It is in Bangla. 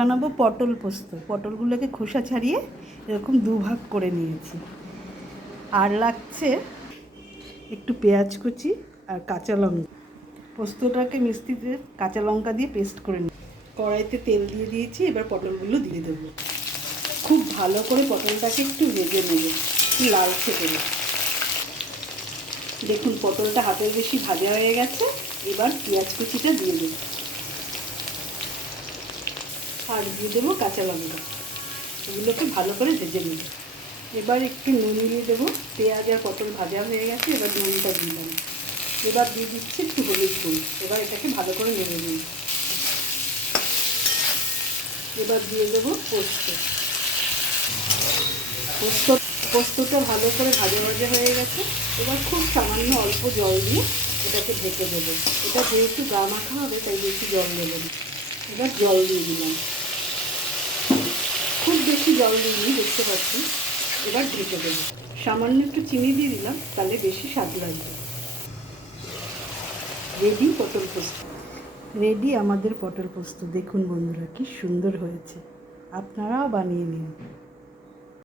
বানাবো পটল পোস্ত। পটলগুলোকে খোসা ছাড়িয়ে এরকম দুভাগ করে নিয়েছি। আর লাগছে একটু পেঁয়াজ কুচি আর কাঁচা লঙ্কা। পোস্তটাকে মিষ্টিতে কাঁচা লঙ্কা দিয়ে পেস্ট করে নিই। কড়াইতে তেল দিয়ে দিয়েছি, এবার পটলগুলো দিয়ে দেবো। খুব ভালো করে পটলটাকে একটু ভেজে নেব, একটু লালচে করে। দেখুন পটলটা হাতের বেশি ভাজা হয়ে গেছে। এবার পেঁয়াজ কুচিটা দিয়ে দেবো আর দিয়ে দেবো কাঁচা লঙ্কা। এগুলোকে ভালো করে ভেজে নেব। এবার একটু নুন দিয়ে দেবো। পেঁয়াজ আর পটল ভাজা হয়ে গেছে, এবার নুনটা দিলাম। এবার দিয়ে দিচ্ছি একটু হলুদ গুঁড়ো। এবার এটাকে ভালো করে নেড়ে দিই। এবার দিয়ে দেবো পোস্ত। পোস্তটা ভালো করে ভাজা ভাজা হয়ে গেছে। এবার খুব সামান্য অল্প জল দিয়ে এটাকে ঢেকে দেবো। এটা যেহেতু গা মাখা হবে তাই বেশি জল দেবো না। এবার জল দিয়ে দিলাম, খুব বেশি জল দিইনি, দেখতে পাচ্ছি। এবার ঢেকে দেবো। সামান্য একটু চিনি দিয়ে দিলাম, তাহলে বেশি স্বাদ লাগবে। রেডি পটল পোস্ত। রেডি আমাদের পটল পোস্ত। দেখুন বন্ধুরা কি সুন্দর হয়েছে, আপনারাও বানিয়ে নিন।